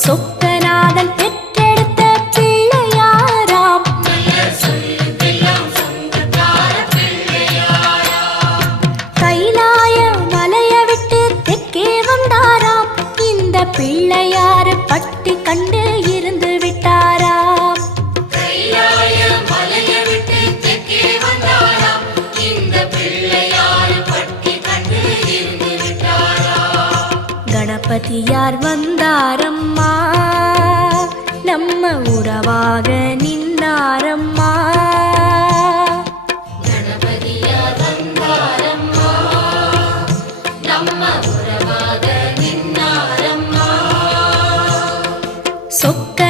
சொக்கநாதன் பெற்றெடுத்த பிள்ளையாராம். கைலாய மலைய விட்டு தெற்கே வந்தாராம். இந்த பிள்ளையாரு பட்டி கண்டு இருந்து விட்டாராம். கணபதியார் வந்தாரம்மா, நம்ம உறவாக நின்னாரம்மா. கணபதியார் வந்தாரம்மா, நம்ம உறவாக நின்னாரம்மா. சொக்க